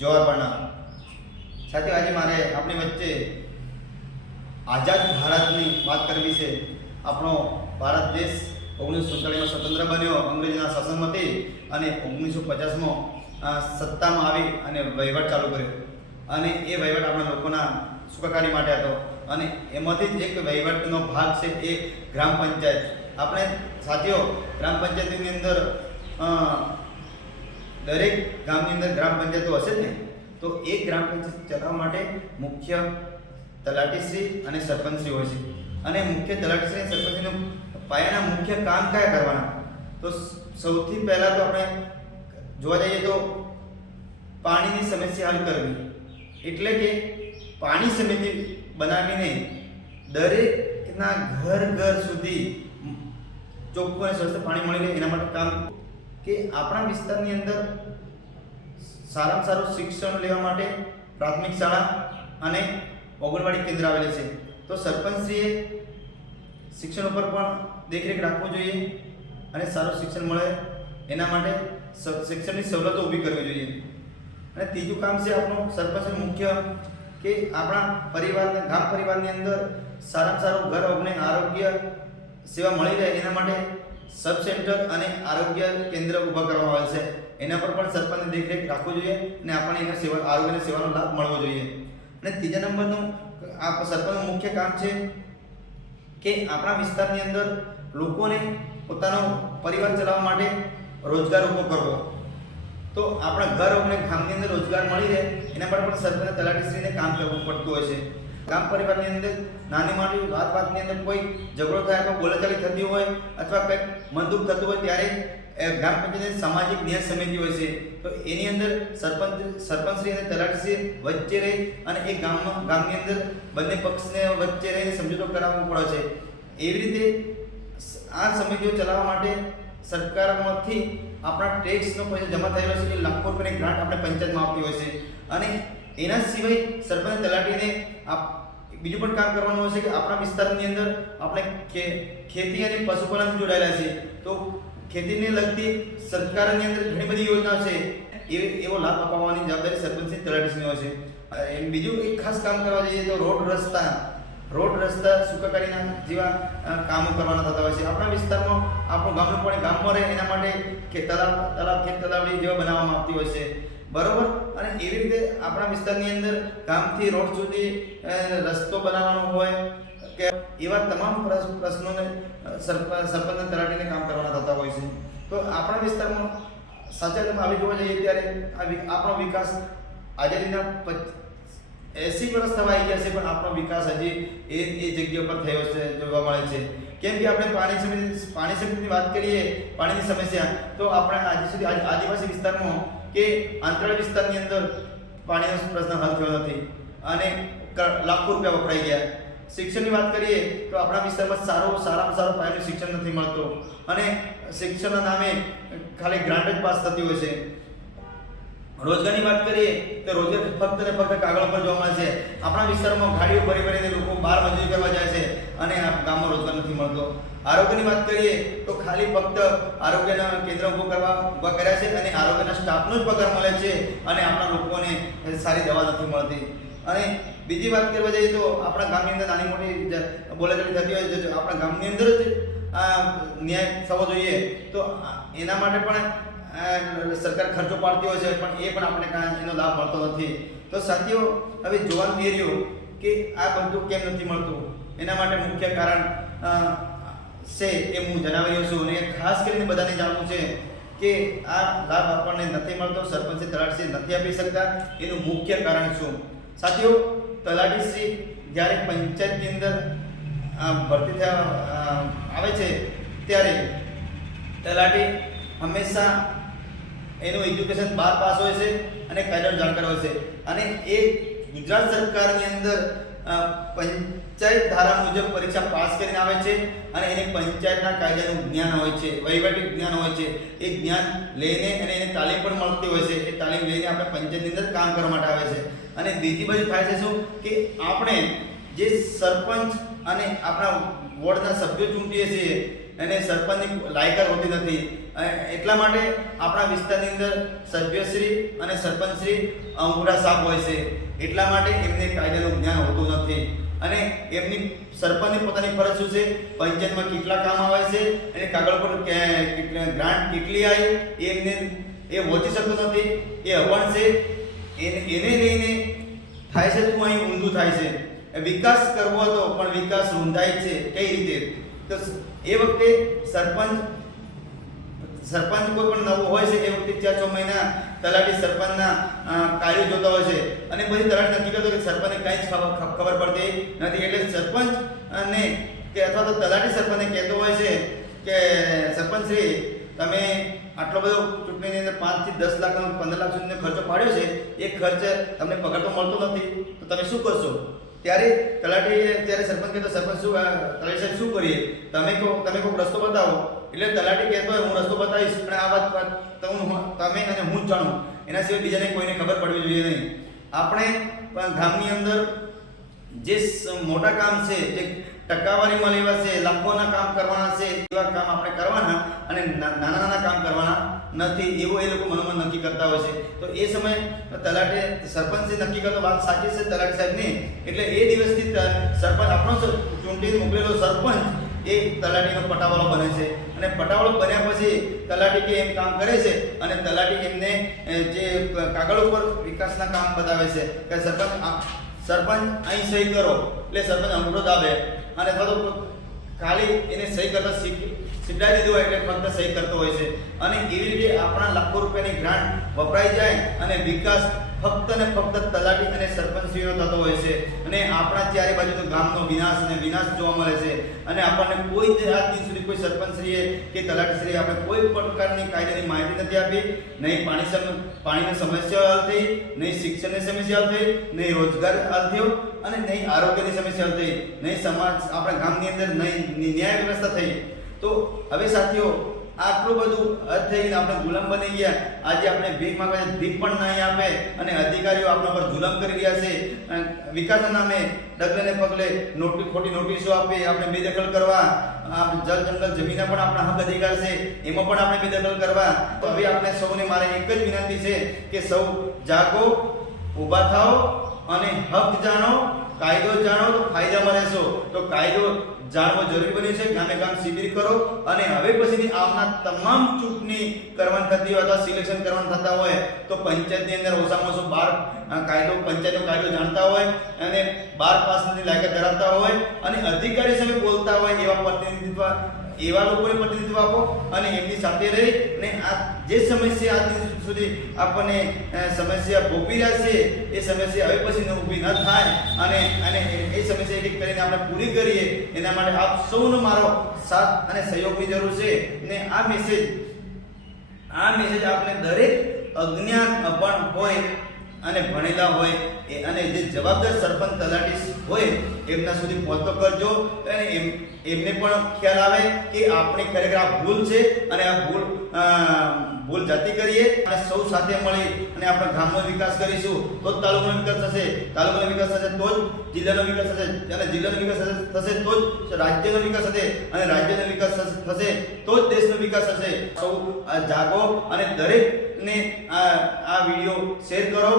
જવાહરપરના સાથે આજે મારે આપણી વચ્ચે આઝાદ ભારતની વાત કરવી છે। આપણો ભારત દેશ 1947માં સ્વતંત્ર બન્યો અંગ્રેજોના શાસનમાંથી અને 1950માં સત્તામાં આવી અને વહીવટ ચાલુ કર્યો અને એ વહીવટ આપણા લોકોના સુખાકારી માટે હતો અને એમાંથી જ એક વહીવટનો ભાગ છે એ ગ્રામ પંચાયત। આપણે સાથીઓ ગ્રામ પંચાયતની અંદર દરેક ગામની અંદર ગ્રામ પંચાયતો હશે ને, તો એ ગ્રામ પંચાયત ચલાવવા માટે મુખ્ય તલાટીશ્રી અને સરપંચશ્રી હોય છે અને મુખ્ય તલાટીશ્રી અને સરપંચનું પાયાના મુખ્ય કામ કયા કરવાના? તો સૌથી પહેલાં તો આપણે જોવા જઈએ તો પાણીની સમસ્યા હલ કરવી, એટલે કે પાણી સમિતિ બનાવીને દરેકના ઘર સુધી ચોખ્ખું અને સ્વચ્છ પાણી મળી રહે એના માટે કામ કે આપણા વિસ્તારની અંદર સારામાં સારું શિક્ષણ લેવા માટે પ્રાથમિક શાળા અને ઓગણવાડી કેન્દ્ર આવેલા છે। તો સરપંચશ્રીએ શિક્ષણ ઉપર પણ દેખરેખ રાખવું જોઈએ અને સારું શિક્ષણ મળે એના માટે શિક્ષણની સવલતો ઊભી કરવી જોઈએ। અને ત્રીજું કામ છે આપણું સરપંચનું મુખ્ય કે આપણા પરિવારના ગામ પરિવારની અંદર સારામાં સારું ઘર અને આરોગ્ય સેવા મળી રહે એના માટે સબ સેન્ટર અને આરોગ્ય કેન્દ્ર ઊભા કરવામાં આવે છે। એના પર પણ સરપંચને દેખરેખ રાખવું જોઈએ અને આપણને એના સેવા આરોગ્યની સેવાનો લાભ મળવો જોઈએ। અને ત્રીજા નંબરનું આ સરપંચનું મુખ્ય કામ છે કે આપણા વિસ્તારની અંદર લોકોને પોતાનો પરિવાર ચલાવવા માટે રોજગાર ઊભો કરવો। તો આપણા ઘર અને ગામની અંદર રોજગાર મળી રહે એના માટે પણ સરપંચ તલાટીશ્રીને કામ કરવું પડતું હોય છે। ગામ પરિવારની અંદર નાની મોટી વાતની અંદર કોઈ ઝઘડો થાય અથવા બોલાચાલી થતી હોય અથવા કંઈક મનદુખ થતું હોય ત્યારે ગ્રામ પંચાયતની સામાજિક ન્યાય સમિતિ હોય છે। તો એની અંદર સરપંચશ્રી અને તલાટીશ્રી વચ્ચે રહી અને એ ગામની અંદર બંને પક્ષને વચ્ચે રહીને સમજૂતો કરાવવો પડે છે। એવી રીતે આ સમિતિઓ ચલાવવા માટે સરકારમાંથી આપણા ટેક્સનો પૈસા જમા થયેલો છે એ લાખો રૂપિયાની ગ્રાન્ટ આપણે પંચાયતમાં આવતી હોય છે અને એના સિવાય સરપંચ તલાટીને બીજું પણ કામ કરવાનું હોય છે કે આપણા વિસ્તારની અંદર આપણે ખેતી અને પશુપાલન જોડાયેલા છે। તો ખેતીને લગતી સરકારની અંદર ઘણી બધી યોજનાઓ છે, એવો લાભ અપાવવાની જવાબદારી સરપંચની તલાટીની હોય છે। એમ બીજું એક ખાસ કામ કરવા જઈએ તો રોડ રસ્તા સુખાકારીના જેવા કામો કરવાના થતા હોય છે। આપણા વિસ્તારમાં આપણું ગામનું પાણી ગામમાં રહે એના માટે ખેત તલાવડી જેવા બનાવવામાં આવતી હોય છે, બરોબર। અને એવી રીતે આપણા વિસ્તારની અંદર ગામથી રોડ સુધી રસ્તો બનાવવાનો હોય કે એવા તમામ પ્રશ્નોને સરપંચના તલાટીને કામ કરવાના થતા હોય છે। તો આપણા વિસ્તારમાં સાચા અર્થમાં આવી જોવા જઈએ ત્યારે આપણો વિકાસ આઝાદીના 80 વર્ષ થવા આવી ગયા છે પણ આપણો વિકાસ હજી એ જગ્યા પર થયો છે જોવા મળે છે। કેમ કે આપણે પાણી સમિતિની વાત કરીએ, પાણીની સમસ્યા, તો આપણે આજે સુધી આદિવાસી વિસ્તારમાં કે આંતરિક વિસ્તારની અંદર પાણીનો પ્રશ્ન હલ થયો નથી અને લાખો રૂપિયા વપરાઈ ગયા। શિક્ષણની વાત કરીએ તો આપણા વિસ્તારમાં સારામાં સારું પાયાનું શિક્ષણ નથી મળતું અને શિક્ષણના નામે ખાલી ગ્રાન્ટ જ પાસ થતી હોય છે। રોજગારની વાત કરીએ તો રોજગાર ફક્ત ને ફક્ત કાગળ પર જોવા મળે છે। આપણા વિસ્તારમાં ગાડીઓ ભરીને લોકો બહાર મજૂરી કરવા જાય છે અને આ ગામમાં રોજગાર નથી મળતો। આરોગ્યની વાત કરીએ તો ખાલી ફક્ત આરોગ્યના કેન્દ્ર ઊભા કર્યા છે અને આરોગ્યના સ્ટાફનો જ પગાર મળે છે અને આપણા લોકોને સારી દવા નથી મળતી। અને બીજી વાત કરવા જઈએ તો આપણા ગામની અંદર નાની મોટી બોલાચાલી થતી હોય છે, આપણા ગામની અંદર જ ન્યાય થવો જોઈએ, તો એના માટે પણ સરકાર ખર્ચો પાડતી હોય છે પણ એ પણ આપણે એનો લાભ મળતો નથી। તો સાથીઓ હવે જોવાનું એ રહ્યું કે આ બધું કેમ નથી મળતું, એના માટે મુખ્ય કારણ છે એ હું જણાવી રહ્યો છું અને ખાસ કરીને બધાને જાણવું છે કે આ લાભ આપણને નથી મળતો, સરપંચ તલાટીશ્રી નથી આપી શકતા, એનું મુખ્ય કારણ શું? સાથીઓ તલાટીશ્રી જ્યારે પંચાયતની અંદર ભરતી થવા આવે છે ત્યારે તલાટી હંમેશા એનું એજ્યુકેશન 12 પાસ હોય છે અને કાયદો જાણકાર હોય છે અને એ ગુજરાત સરકારની અંદર પંચાયત ધારા મુજબ પરીક્ષા પાસ કરીને આવે છે અને એને પંચાયતના કાયદાનું જ્ઞાન હોય છે, વહીવટી જ્ઞાન હોય છે। એ જ્ઞાન લઈને અને એને તાલીમ પણ મળતી હોય છે। એ તાલીમ લઈને આપણે પંચાયતની અંદર કામ કરવા માટે આવે છે। અને બીજી બાજુ થાય છે શું કે આપણે જે સરપંચ અને આપણા વોર્ડના સભ્યો ચૂંટીએ છીએ એને સરપંચની લાયકાત હોતી નથી. એટલા માટે આપણા વિસ્તારની અંદર સભ્યશ્રી અને સરપંચશ્રી અંગૂઠા સાપ હોય છે. એટલા માટે એમને કાયદાનું જ્ઞાન હોતું નથી અને એમની સરપંચની પોતાની ફરજ શું છે, પંચાયતમાં કેટલા કામ આવે છે અને કાગળ પર ગ્રાન્ટ કેટલી આવી એમને એ વોચી શકતો નથી. એ અભણ છે. એને લઈને થાય છે શું અહીં ઊંધું થાય છે. વિકાસ કરવો હતો પણ વિકાસ રૂંધાય છે. કઈ રીતે? તો એ વખતે સરપંચ કોઈ પણ નવો હોય છે એ વખતે 4-6 મહિના તલાટી સરપંચના કાર્યો જોતા હોય છે અને પછી તલાટી નક્કી કરતો કે સરપંચને કંઈ જ ખબર પડતી નથી. એટલે સરપંચ અને કે અથવા તો તલાટી સરપંચને કહેતો હોય છે કે સરપંચશ્રી તમે આટલો બધો ચૂંટણીની અંદર 5 થી 10 લાખ 15 લાખ સુધીનો ખર્ચો પાડ્યો છે, એ ખર્ચ તમને પગાર તો મળતો નથી, તો તમે શું કરશો? ત્યારે સરપંચ કહેતો સરપંચ તલાટી સાહેબ શું કરીએ, તમે કોઈક રસ્તો બતાવો. એટલે તલાટી કહેતો હોય હું રસ્તો બતાવીશ પણ આ વાત તમે અને હું જ જાણું, એના સિવાય બીજાને કોઈને ખબર પડવી જોઈએ નહીં. આપણે ગામની અંદર જે મોટા કામ છે, જે ટકાવારીમાં લેવા છે, લાખોના કામ કરવાના છે, એવા કામ આપણે કરવાના અને નાના કામ કરવાના નથી, એવું એ લોકો મનોમન નક્કી કરતા હોય છે. તો એ સમયે તલાટી સરપંચે નક્કી કરતો વાત સાચી છે તલાટી સાહેબની. એટલે એ દિવસથી સરપંચ આપણો ચૂંટીને મોકલેલો સરપંચ એ તલાટીનો પટાવાળો બને છે અને પટાવાળો બન્યા પછી તલાટી કે એમ કામ કરે છે અને તલાટી એમને જે કાગળ ઉપર વિકાસના કામ બતાવે છે કે સરપંચ અહીં સહી કરો, એટલે સરપંચ અંગૂઠો દાબે અને અથવા તો ખાલી એને સહી કરતા શીખડાવી દીધું હોય એટલે ફક્ત સહી કરતો હોય છે. અને એવી રીતે આપણા લાખો રૂપિયાની ગ્રાન્ટ વપરાઈ જાય અને વિકાસ ફક્ત ને ફક્ત તલાટી અને સરપંચશ્રીનો થતો હોય છે અને આપણા ચારે બાજુનો ગામનો વિનાશ જોવા મળે છે. અને આપણને કોઈ આજ દિન સુધી કોઈ સરપંચશ્રીએ કે તલાટીશ્રીએ આપણે કોઈ પ્રકારની કાયદાની માહિતી નથી આપી. નહીં પાણીની સમસ્યા હલ થઈ, નહીં શિક્ષણની સમસ્યા હલ થઈ, નહીં રોજગાર હલ થયો અને નહીં આરોગ્યની સમસ્યા હલ થઈ, નહીં સમાજ આપણા ગામની અંદર નહીં ન્યાય વ્યવસ્થા થઈ. તો હવે સાથીઓ આટલું બધું હદ થઈને આપણે ગુલામ બની ગયા. આજે આપણે ભીખ માંગવા ભીખ પણ નહીં આપે અને અધિકારીઓ આપણા પર જુલમ કરી રહ્યા છે. વિકાસના નામે ડગલે પગલે ખોટી નોટિસો આપે, આપણે બેદખલ કરવા, જળ જંગલ જમીનના પણ આપણા હક અધિકાર છે એમાં પણ આપણે બેદખલ કરવા. તો હવે આપણે સૌને મારે એક જ વિનંતી છે કે સૌ જાગો, ઊભા થાઓ અને હક જાણો, કાયદો જાણો તો ફાયદામાં રહેશો. તો કાયદો જાણવો જરૂરી બની છે. ગામે ગામ શિબિર કરો અને હવે પછીની આવનાર તમામ ચૂંટણી કરવાની થતી હોય અથવા સિલેક્શન કરવાના થતા હોય તો પંચાયતની અંદર ઓછામાં ઓછો 12 પંચાયતનો કાયદો જાણતા હોય અને 12 પાસની લાયકાત ધરાવતા હોય અને અધિકારી સામે બોલતા હોય એવા લોકોને પ્રતિનિધિત્વ આપો અને એમની સાથે રહી અને આ જે સમસ્યા આજ દિન સુધી આપણને સમસ્યા ભોગવી રહ્યા છે એ સમસ્યા હવે પછી ઊભી ન થાય અને એ સમસ્યા એક કરીને આપણે પૂરી કરીએ. એના માટે આપ સૌનો મારો સાથ અને સહયોગની જરૂર છે. ને આ મેસેજ આપણે દરેક અજ્ઞાન અભણ હોય અને ભણેલા હોય અને જે જવાબદાર સરપંચ તલાટી હોય એમના સુધી પહોંચતો કરજો અને એમને પણ ખ્યાલ આવે કે આપણે ખરેખર આ ભૂલ છે અને આ ભૂલ જાતિ કરીએ અને સૌ સાથે મળી અને આપણા ગામનો વિકાસ કરીશું તો જ તાલુકાનો વિકાસ થશે. તાલુકાનો વિકાસ થશે તો જ જિલ્લાનો વિકાસ થશે અને જિલ્લાનો વિકાસ થશે તો જ રાજ્યનો વિકાસ થશે અને રાજ્યનો વિકાસ થશે તો જ દેશનો વિકાસ થશે. સૌ જાગો અને દરેકને આ વિડીયો શેર કરો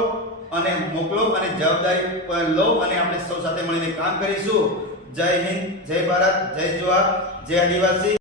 અને મોકલો અને જવાબદારી લો અને આપણે સૌ સાથે મળીને કામ કરીશું. જય હિન્દ, જય ભારત, જય જવાહર, જય આદિવાસી.